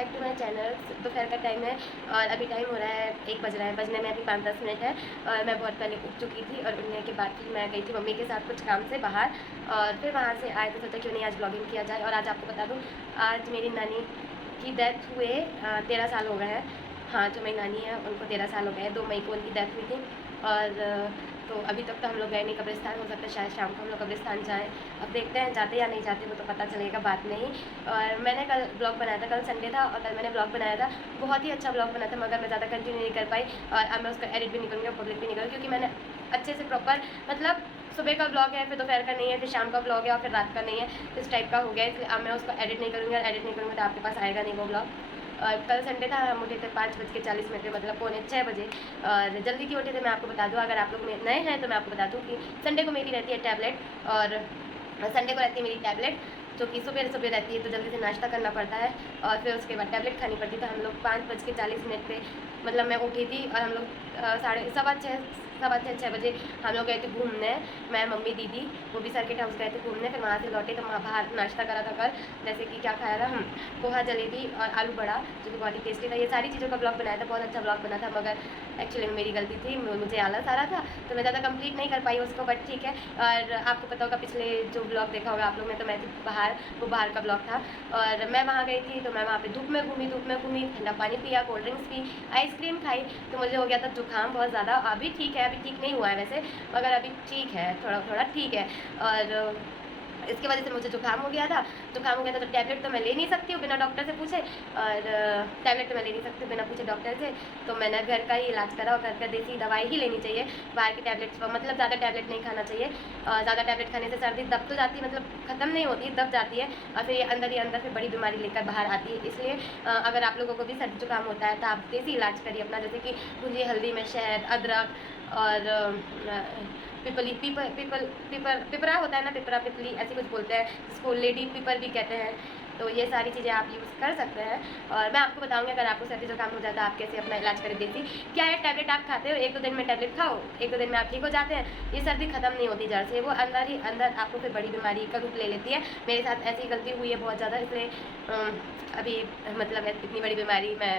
Back to my channel. दोपहर का time है और अभी टाइम हो रहा है 1 बज रहा है, बजने में अभी 5-10 मिनट है। और मैं बहुत पहले उठ चुकी थी और उठने के बाद फिर मैं गई थी मम्मी के साथ कुछ काम से बाहर, और फिर वहाँ से आए तो सोचा क्यों नहीं आज ब्लॉगिंग किया जाए। और आज आपको बता दूँ, आज मेरी नानी की डेथ हुए 13 साल हो गए हैं। हाँ, जो मेरी नानी है उनको 13 साल हो गए हैं। 2 मई को उनकी डेथ हुई थी। और तो अभी तक तो हम लोग गए नहीं कब्रिस्तान, हो सकता है शायद शाम को हम लोग कब्रिस्तान जाएँ। अब देखते हैं जाते या नहीं जाते, वो तो पता चलेगा बाद में ही। और मैंने कल ब्लॉग बनाया था, कल संडे था और कल मैंने ब्लॉग बनाया था, बहुत ही अच्छा ब्लॉग बना था, मगर मैं ज़्यादा कंटिन्यू नहीं कर पाई। और अब मैं उसका एडिट भी नहीं करूँगी, पब्लिक भी नहीं करूँगी, क्योंकि मैंने अच्छे से प्रॉपर मतलब सुबह का ब्लॉग है, फिर दोपहर का नहीं है, फिर शाम का ब्लॉग है और फिर रात का नहीं है, इस टाइप का हो गया। इसलिए अब मैं उसका एडिट नहीं करूँगी, और एडिट नहीं करूँगी तो आपके पास आएगा नहीं वो ब्लॉग। और कल संडे था, हम उठे थे 5:40 पे, मतलब 5:45 बजे। और जल्दी क्यों उठे थे मैं आपको बता दूँ, अगर आप लोग नए हैं तो मैं आपको बता दूँ कि संडे को मेरी रहती है टैबलेट, और संडे को रहती है मेरी टैबलेट जो कि सुबह रहती है, तो जल्दी से नाश्ता करना पड़ता है और फिर उसके बाद टैबलेट खानी पड़ती है। तो हम लोग 5:40 पे मतलब मैं उठी थी और हम लोग 6:15 बजे हम लोग गए थे घूमने। मैं, मम्मी, दीदी, वो भी सर्किट हाउस गए थे घूमने। फिर वहाँ से लौटे तो वहाँ बाहर नाश्ता करा था कल, जैसे कि क्या खाया था, पोहा, जलेबी और आलू बड़ा, जो कि बहुत ही टेस्टी था। ये सारी चीज़ों का ब्लॉग बनाया था, बहुत अच्छा ब्लॉग बना था, मगर एक्चुअली में मेरी गलती थी, मुझे आलस आ रहा था तो मैं ज़्यादा कंप्लीट नहीं कर पाई उसको, बट ठीक है। और आपको पता होगा पिछले जो ब्लॉग देखा होगा आप लोग ने, तो मैं थी बाहर, वो बाहर का ब्लॉग था। और मैं वहाँ गई थी तो मैं वहाँ पे धूप में घूमी, ठंडा पानी पिया, कोल्ड ड्रिंक्स पी, आइसक्रीम खाई, तो मुझे हो गया था जुकाम बहुत ज़्यादा। अभी ठीक है, अभी ठीक नहीं हुआ है वैसे, मगर अभी ठीक है, थोड़ा ठीक है। और इसकी वजह से मुझे जुकाम हो गया था। तो टैबलेट तो मैं ले नहीं सकती हूँ बिना डॉक्टर से पूछे, और टैबलेट तो मैं ले नहीं सकती हूँ बिना पूछे डॉक्टर से। तो मैंने घर का ही इलाज करा, और घर का देसी दवाई ही लेनी चाहिए, बाहर की टैबलेट्स मतलब ज़्यादा टैबलेट नहीं खाना चाहिए। ज़्यादा टैबलेट खाने से सर्दी दब तो जाती है, मतलब ख़त्म नहीं होती, दब जाती है, और फिर ये अंदर ही अंदर फिर बड़ी बीमारी लेकर बाहर आती है। इसलिए अगर आप लोगों को भी सर्दी जुकाम होता है तो आप देसी इलाज करिए अपना, जैसे कि भुंजी हल्दी में शहद, अदरक और पिपरा होता है ना, पिपली ऐसे कुछ बोलते हैं, जिसको लेडी पीपर भी कहते हैं। तो ये सारी चीज़ें आप यूज़ कर सकते हैं। और मैं आपको बताऊंगी अगर आपको सर्दी जुकाम हो जाता है आप कैसे अपना इलाज करें। देसी क्या है, टैबलेट आप खाते हो, 1-2 दिन में टैबलेट खाओ, 1-2 दिन में आप ठीक हो जाते हैं। ये सर्दी खत्म नहीं होती जड़ से, वो अंदर ही अंदर आपको फिर बड़ी बीमारी का रूप ले लेती है। मेरे साथ ऐसी गलती हुई है बहुत ज़्यादा, इसलिए अभी मतलब इतनी बड़ी बीमारी मैं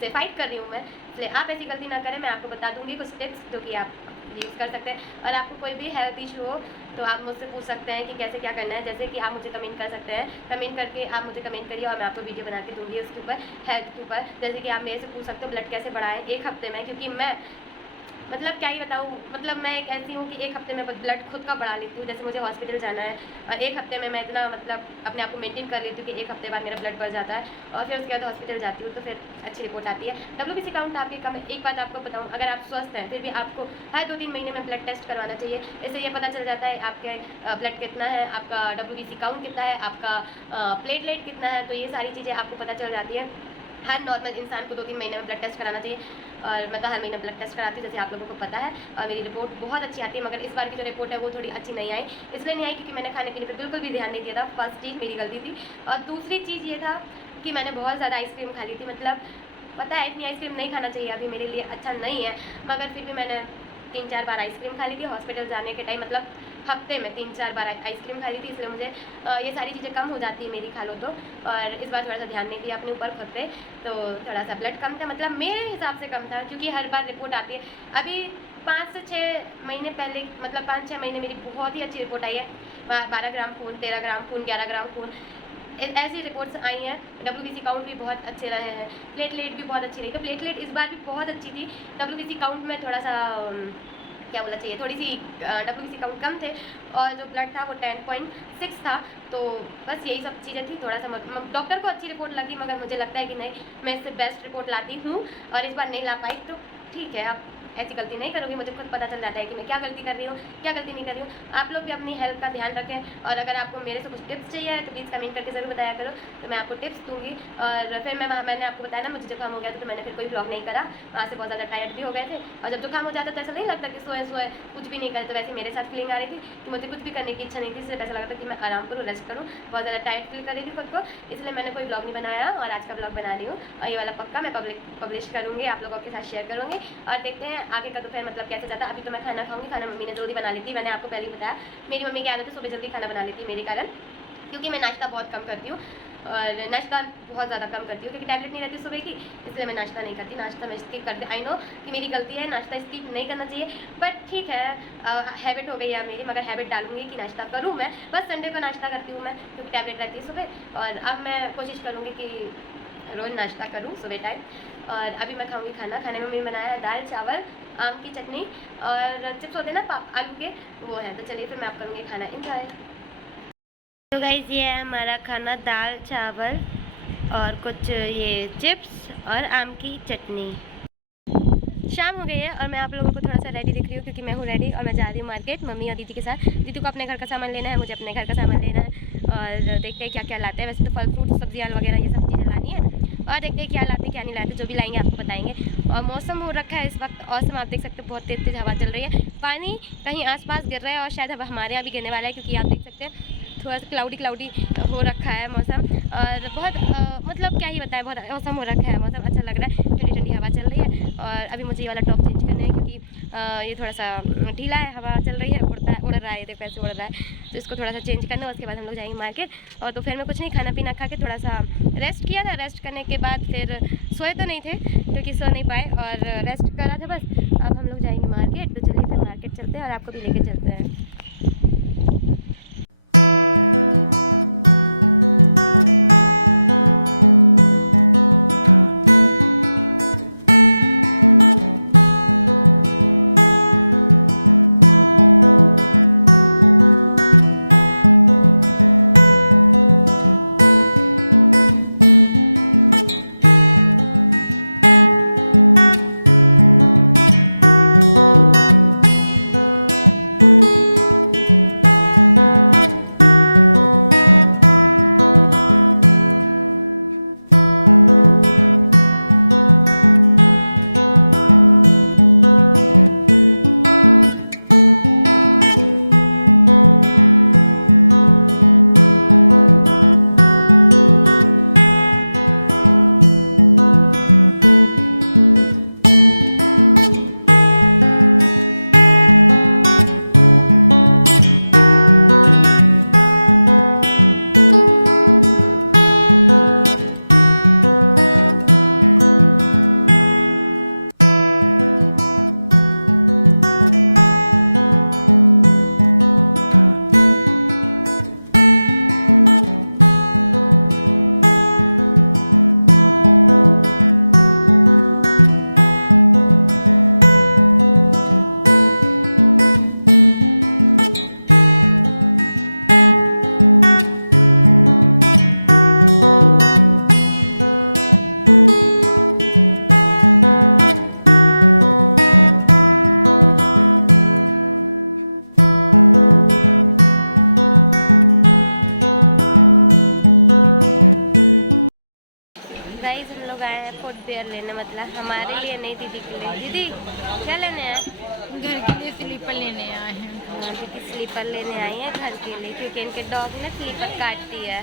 से फाइट कर रही हूँ मैं, इसलिए आप ऐसी गलती ना करें। मैं आपको बता दूंगी कुछ टिप्स जो कि आप यूज़ कर सकते हैं। और आपको कोई भी हेल्थ इशू हो तो आप मुझसे पूछ सकते हैं कि कैसे क्या करना है, जैसे कि आप मुझे कमेंट कर सकते हैं, कमेंट करके आप मुझे कमेंट करिए और मैं आपको वीडियो बना के दूँगी उसके ऊपर, हेल्थ के ऊपर। जैसे कि आप मेरे से पूछ सकते हो ब्लड कैसे बढ़ाएं 1 हफ्ते में, क्योंकि मैं मतलब क्या ही बताऊँ, मतलब मैं एक ऐसी हूँ कि 1 हफ्ते में ब्लड खुद का बढ़ा लेती हूँ। जैसे मुझे हॉस्पिटल जाना है और 1 हफ्ते में मैं इतना मतलब अपने आप को मेंटेन कर लेती हूँ कि 1 हफ्ते बाद मेरा ब्लड बढ़ जाता है, और फिर उसके बाद हॉस्पिटल जाती हूँ तो फिर अच्छी रिपोर्ट आती है। WBC काउंट आपके कम। एक बात आपको बताऊँ, अगर आप स्वस्थ हैं फिर भी आपको हर 2-3 महीने में ब्लड टेस्ट करवाना चाहिए। इससे ये पता चल जाता है आपके ब्लड कितना है, आपका WBC काउंट कितना है, आपका प्लेटलेट कितना है, तो ये सारी चीज़ें आपको पता चल जाती है। हर नॉर्मल इंसान को 2-3 महीने में ब्लड टेस्ट कराना चाहिए, और मैं तो हर महीने ब्लड टेस्ट कराती हूँ, जैसे आप लोगों को पता है। और मेरी रिपोर्ट बहुत अच्छी आती है, मगर इस बार की जो रिपोर्ट है वो थोड़ी अच्छी नहीं आई। इसलिए नहीं आई क्योंकि मैंने खाने पीने पर बिल्कुल भी ध्यान नहीं दिया था। फर्स्ट चीज़ मेरी गलती थी। और दूसरी चीज़ ये था कि मैंने बहुत ज़्यादा आइसक्रीम खा ली थी। मतलब पता है इतनी आइसक्रीम नहीं खाना चाहिए, अभी मेरे लिए अच्छा नहीं है, मगर फिर भी मैंने 3-4 बार आइसक्रीम खा ली थी हॉस्पिटल जाने के टाइम। मतलब हफ्ते में 3-4 बार आइसक्रीम खा ली थी, इसलिए मुझे ये सारी चीज़ें कम हो जाती है मेरी खा लो तो। और इस बार थोड़ा सा ध्यान नहीं दिया अपने ऊपर खुद पे, तो थोड़ा सा ब्लड कम था, मतलब मेरे हिसाब से कम था, क्योंकि हर बार रिपोर्ट आती है। अभी 5 से 6 महीने पहले, मतलब 5-6 महीने मेरी बहुत ही अच्छी रिपोर्ट आई है। 12 ग्राम खून, 13 ग्राम खून, 11 ग्राम खून, ऐसी रिपोर्ट्स आई हैं। WBC काउंट भी बहुत अच्छे रहे हैं, प्लेटलेट भी बहुत अच्छी रही। तो प्लेटलेट इस बार भी बहुत अच्छी थी। WBC काउंट में थोड़ा सा क्या बोलना चाहिए, थोड़ी सी WBC काउंट कम थे, और जो ब्लड था वो 10.6 था। तो बस यही सब चीज़ें थी। थोड़ा सा डॉक्टर को अच्छी रिपोर्ट लगी, मगर मुझे लगता है कि नहीं, मैं इससे बेस्ट रिपोर्ट लाती हूँ, और इस बार नहीं ला पाई तो ठीक है। आप ऐसी गलती नहीं करोगे, मुझे खुद पता चल जाता है कि मैं क्या गलती कर रही हूँ, क्या गलती नहीं कर रही हूँ। आप लोग भी अपनी हेल्थ का ध्यान रखें, और अगर आपको मेरे से कुछ टिप्स चाहिए तो प्लीज़ कमेंट करके ज़रूर बताया करो, तो मैं आपको टिप्स दूँगी। और फिर मैंने आपको बताया ना मुझे जुकाम हो गया था, तो मैंने फिर कोई ब्लॉग नहीं करा, वहाँ से बहुत ज़्यादा टायर्ड भी हो गए थे। और जब जुकाम हो जाता तो ऐसा नहीं लगता कि सोए कुछ भी नहीं करे, तो वैसे मेरे साथ फीलिंग आ रही थी कि मुझे कुछ भी करने की इच्छा नहीं थी। सिर्फ ऐसा लगा था कि मैं आराम करूँ, रेस्ट करूँ, बहुत ज़्यादा टायर्ड फील कर रही थी खुद को, इसलिए मैंने कोई ब्लॉग नहीं बनाया, और आज का ब्लॉग बना रही हूँ। और ये वाला पक्का मैं पब्लिश करूँगी, आप लोगों के साथ शेयर करूँगी। और देखते हैं आगे का दोपहर मतलब कैसे जाता है। अभी तो मैं खाना खाऊंगी, खाना मम्मी ने जल्दी बना ली थी। मैंने आपको पहले ही बताया मेरी मम्मी की आदत है सुबह जल्दी खाना बना लेती है मेरे कारण, क्योंकि मैं नाश्ता बहुत कम करती हूँ। और नाश्ता बहुत ज़्यादा कम करती हूँ क्योंकि टैबलेट नहीं रहती सुबह की, इसलिए मैं नाश्ता नहीं करती। नाश्ता मैं स्किप करती, आई नो कि मेरी गलती है, नाश्ता स्किप नहीं करना चाहिए, बट ठीक है, हैबिट हो गई है मेरी। मगर हैबिट डालूंगी कि नाश्ता करूँ मैं, बस संडे को नाश्ता करती हूँ मैं क्योंकि टैबलेट रहती है सुबह। और अब मैं कोशिश करूँगी कि रोज़ नाश्ता करूँ सुबह टाइम। और अभी मैं खाऊंगी खाना। खाने में मैंने बनाया है दाल चावल, आम की चटनी और चिप्स होते हैं ना आलू के, वो है। तो चलिए फिर मैं आप करूँगी खाना, एंजॉय। तो गाइस ये है हमारा खाना, दाल चावल और कुछ ये चिप्स और आम की चटनी। शाम हो गई है और मैं आप लोगों को थोड़ा सा रेडी दिख रही हूँ क्योंकि मैं हूँ रेडी और मैं जा रही हूँ मार्केट मम्मी और दीदी के साथ। दीदी को अपने घर का सामान लेना है, मुझे अपने घर का सामान लेना है और देखते हैं क्या क्या लाते हैं। वैसे तो फल फ्रूट सब्जियाँ वगैरह ये सब चीज़ें लानी है और देखते हैं क्या लाते हैं क्या नहीं लाते। जो भी लाएंगे आपको बताएंगे। और मौसम हो रखा है इस वक्त औसम, आप देख सकते हो बहुत तेज़ तेज़ हवा चल रही है, पानी कहीं आसपास गिर रहा है और शायद अब हमारे यहाँ भी गिरने वाला है क्योंकि आप देख सकते हैं थोड़ा सा क्लाउडी हो रखा है मौसम। और बहुत मतलब क्या ही बताएं, बहुत मौसम हो रखा है, मौसम अच्छा लग रहा है, ठंडी ठंडी हवा चल रही है। और अभी मुझे ये वाला टॉप चेंज करना है क्योंकि ये थोड़ा सा ढीला है, हवा चल रही है, उड़ रहा है, देखो ऐसे उड़ रहा है, तो इसको थोड़ा सा चेंज करना है। उसके बाद हम लोग जाएंगे मार्केट। और दोपहर में कुछ नहीं, खाना पीना खा के थोड़ा सा रेस्ट किया था। रेस्ट करने के बाद फिर सोए तो नहीं थे क्योंकि सो नहीं पाए और रेस्ट करा था बस। अब हम लोग जाएंगे मार्केट, तो चलिए फिर मार्केट चलते हैं और आपको भी लेके चलते हैं। गाइस हम लोग आए हैं फुटवेयर लेने, मतलब हमारे लिए नहीं, दीदी के लिए। दीदी क्या लेने हैं? घर के लिए स्लीपर लेने आए हैं। दीदी स्लीपर लेने आई हैं घर के लिए क्योंकि इनके डॉग ने स्लीपर काटती है।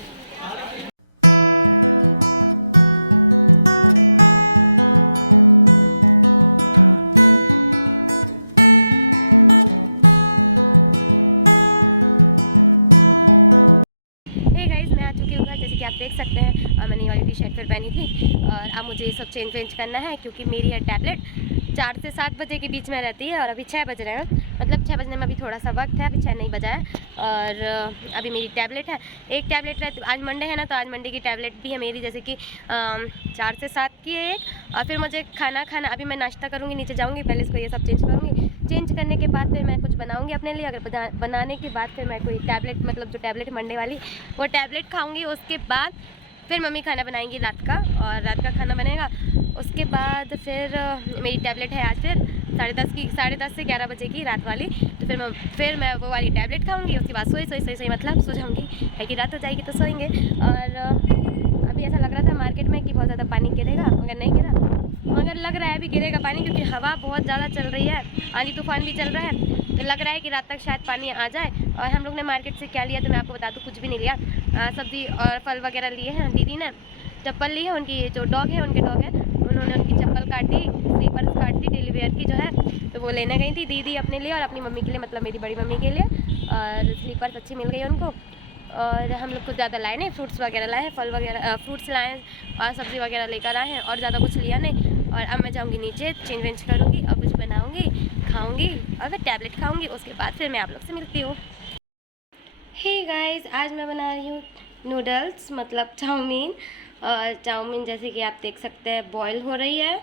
देख सकते हैं मैंने ये वाली टी शर्ट फिर पहनी थी और अब मुझे ये सब चेंज करना है क्योंकि मेरी है टैबलेट 4 से 7 बजे के बीच में रहती है और अभी 6 बज रहे हैं, मतलब 6 बजने में अभी थोड़ा सा वक्त है, अभी 6 नहीं बजा है। और अभी मेरी टैबलेट है, एक टैबलेट रहती, आज मंडे है ना, तो आज मंडे की टैबलेट भी है मेरी, जैसे कि 4 से 7 की है एक। और फिर मुझे खाना अभी मैं नाश्ता करूँगी, नीचे जाऊँगी, पहले इसको ये सब चेंज करूँगी। चेंज करने के बाद फिर मैं कुछ बनाऊँगी अपने लिए, अगर बनाने के बाद फिर मैं कोई टैबलेट, मतलब जो टैबलेट मंडे वाली वो टैबलेट खाऊँगी। उसके बाद फिर मम्मी खाना बनाएंगी रात का, और रात का खाना बनेगा। उसके बाद फिर मेरी टैबलेट है आज फिर 10:30 से 11 बजे की रात वाली, तो फिर मैं वो वाली टैबलेट खाऊंगी। उसके बाद सोई मतलब सो जाऊंगी, है कि रात हो जाएगी तो सोएंगे। और अभी ऐसा लग रहा था मार्केट में कि बहुत ज़्यादा पानी गिरेगा, मगर नहीं गिरा, मगर लग रहा है अभी गिरेगा पानी क्योंकि हवा बहुत ज़्यादा चल रही है, आंधी तूफान भी चल रहा है, तो लग रहा है कि रात तक शायद पानी आ जाए। और हम लोग ने मार्केट से क्या लिया तो मैं आपको बता दूँ, कुछ भी नहीं लिया, सब्ज़ी और फल वगैरह लिए हैं। दीदी ने चप्पल ली है, उनकी जो डॉग है, उनके डॉग है, उन्होंने उनकी चप्पल काटी, स्लीपर्स काट दी डेली वेयर की जो है, तो वो लेने गई थी दीदी अपने लिए और अपनी मम्मी के लिए, मतलब मेरी बड़ी मम्मी के लिए। और स्लीपर्स अच्छी मिल गई उनको और हम लोग कुछ ज़्यादा लाए नहीं, फ्रूट्स वगैरह लाए हैं, फल वगैरह फ्रूट्स लाए हैं और सब्ज़ी वगैरह लेकर आए हैं और ज़्यादा कुछ लिया नहीं। और अब मैं जाऊँगी नीचे, चेंज वेंज करूँगी और कुछ बनाऊँगी, खाऊँगी और फिर टैबलेट खाऊँगी। उसके बाद फिर मैं आप लोग से मिलती हूँ। हे गाइस, आज मैं बना रही हूँ नूडल्स, मतलब चाउमीन। और चाउमीन जैसे कि आप देख सकते हैं बॉईल हो रही है।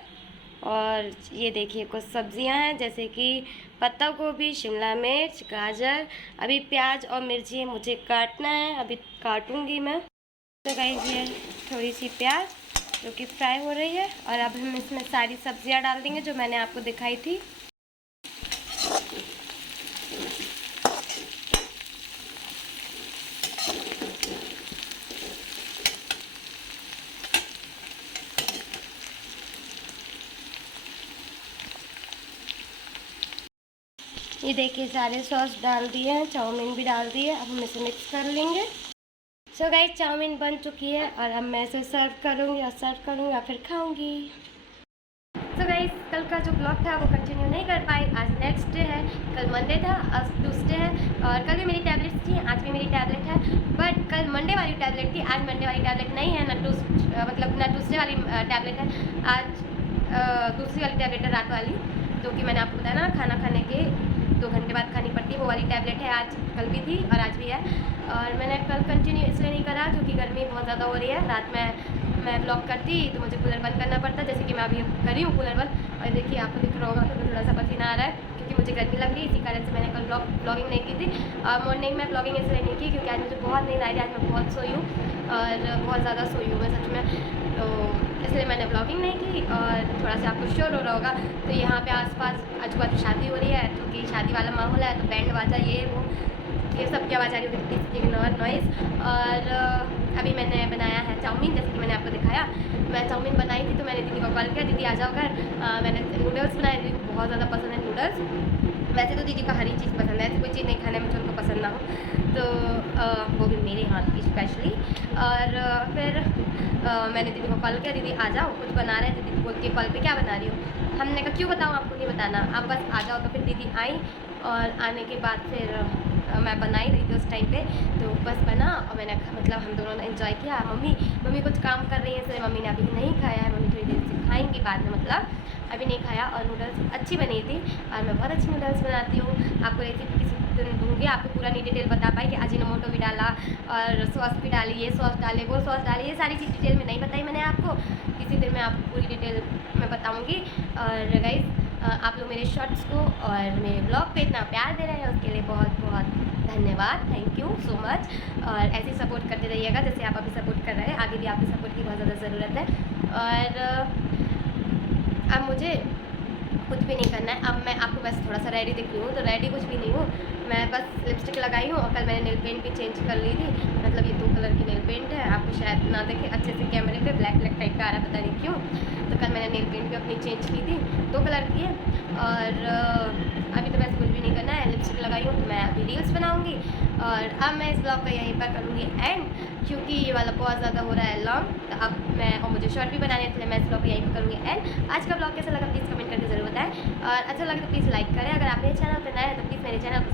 और ये देखिए कुछ सब्जियां हैं जैसे कि पत्ता गोभी, शिमला मिर्च, गाजर। अभी प्याज और मिर्ची मुझे काटना है, अभी काटूंगी मैं। तो गाइस ये थोड़ी सी प्याज जो कि फ्राई हो रही है और अब हम इसमें सारी सब्जियां डाल देंगे जो मैंने आपको दिखाई थी। ये देखिए सारे सॉस डाल दिए हैं, चाउमीन भी डाल दी है। अब हम इसे मिक्स कर लेंगे। सो गाइस चाउमीन बन चुकी है और अब मैं इसे सर्व करूँगी और फिर खाऊंगी। सो गाइस कल का जो ब्लॉग था वो कंटिन्यू नहीं कर पाई, आज नेक्स्ट डे है। कल मंडे था, आज ट्यूसडे है और कल भी मेरी टैबलेट्स थी, आज भी मेरी टैबलेट है। बट कल मंडे वाली टैबलेट थी, आज मंडे वाली टैबलेट नहीं है, ना ट्यूसडे वाली टैबलेट है। आज दूसरी वाली टैबलेट है, रात वाली, जो कि मैंने आपको बताया ना खाना खाने के 2 घंटे बाद खानी पड़ती है, वो वाली टैबलेट है। आज कल भी थी और आज भी है। और मैंने कल कंटिन्यू इसलिए नहीं करा क्योंकि गर्मी बहुत ज़्यादा हो रही है। रात में मैं ब्लॉग करती तो मुझे कूलर बंद करना पड़ता, जैसे कि मैं अभी करी हूँ कूलर बंद। और देखिए आपको दिख रहा होगा तो थोड़ा सा पसीना आ रहा है क्योंकि मुझे गर्मी लग रही है। इसी कारण से मैंने कल ब्लॉगिंग नहीं की थी। और मॉर्निंग में ब्लॉगिंग इसलिए नहीं की क्योंकि आज मुझे बहुत नींद आई थी, आज मैं बहुत सोई हूँ और बहुत ज़्यादा सोई हूँ मैं सच में, तो इसलिए मैंने ब्लॉगिंग नहीं की। और थोड़ा सा आपको शोर हो रहा होगा तो यहाँ पे आसपास आजू बाजू शादी हो रही है क्योंकि शादी वाला माहौल है, तो बैंड बाजा ये वो ये सब की आवाज़ आ रही है, प्लीज़ इग्नोर नॉइज़। और अभी मैंने बनाया है चाउमीन, जैसे कि मैंने आपको दिखाया। मैं चाउमीन बनाई थी तो मैंने दीदी को कॉल किया, दीदी आ जाओ घर। मैंने नूडल्स बनाए, दीदी को बहुत ज़्यादा पसंद है नूडल्स। वैसे तो दीदी को हर ही चीज़ पसंद है, ऐसी कोई चीज़ नहीं खाने में जो उनको पसंद ना हो, तो वो भी मेरे हाथ की स्पेशली। और फिर मैंने दीदी को कॉल किया, दीदी आ जाओ कुछ बना रहे थे। दीदी बोलती है कॉल पे क्या बना रही हो? हमने कहा क्यों बताऊँ, आपको नहीं बताना, आप बस आ जाओ। तो फिर दीदी आई और आने के बाद फिर मैं बनाई रही थी उस टाइम पे, तो बस बना और मैंने मतलब हम दोनों ने एंजॉय किया। मम्मी कुछ काम कर रही है इसलिए मम्मी ने अभी नहीं खाया है, मम्मी थोड़ी देर से खाएंगी बाद में, मतलब अभी नहीं खाया। और नूडल्स अच्छी बनी थी और मैं बहुत अच्छी नूडल्स बनाती हूँ। आपको रेसिपी किसी दिन दूँगी, आपको पूरा डिटेल बता पाई कि अजीनोमोटो भी डाला और सॉस भी डाली, ये सॉस डाले, वो सॉस डाली, ये सारी चीज़ डिटेल में नहीं बताई मैंने आपको। किसी दिन मैं आपको पूरी डिटेल में बताऊँगी। और गाइस आप लोग मेरे शॉर्ट्स को और मेरे ब्लॉग पे इतना प्यार दे रहे हैं उसके लिए बहुत बहुत धन्यवाद, थैंक यू सो मच। और ऐसे ही सपोर्ट करते रहिएगा जैसे आप अभी सपोर्ट कर रहे हैं, आगे भी आपकी सपोर्ट की बहुत ज़्यादा ज़रूरत है। और अब मुझे कुछ भी नहीं करना है। अब मैं आपको वैसे थोड़ा सा रेडी दिख रही हूँ, तो रेडी कुछ भी नहीं हूँ, मैं बस लिपस्टिक लगाई हूँ। और कल मैंने नेल पेंट भी चेंज कर ली थी, मतलब ये 2 कलर की नेल पेंट है, आपको शायद ना देखे अच्छे से कैमरे पे, ब्लैक टाइप का आ रहा है, पता नहीं क्यों। तो कल मैंने नेल पेंट भी अपनी चेंज की थी, 2 कलर की है। और अभी तो वैसे कुछ भी नहीं करना है, लिपस्टिक लगाई हूँ तो मैं अभी रील्स बनाऊँगी। और अब मैं इस ब्लॉग का यहीं पर करूँगी एंड, क्योंकि ये वाला बहुत ज़्यादा हो रहा है लॉन्ग, तो अब मैं और मुझे शॉर्ट भी बनाने थे, मैं इस ब्लॉग को यहीं पर करूँगी एंड। आज का ब्लॉग कैसा लगा प्लीज़ कमेंट करके ज़रूर बताएं और अच्छा लगे तो प्लीज़ लाइक करें। अगर आप मेरे चैनल पर नए हैं तो प्लीज़ मेरे चैनल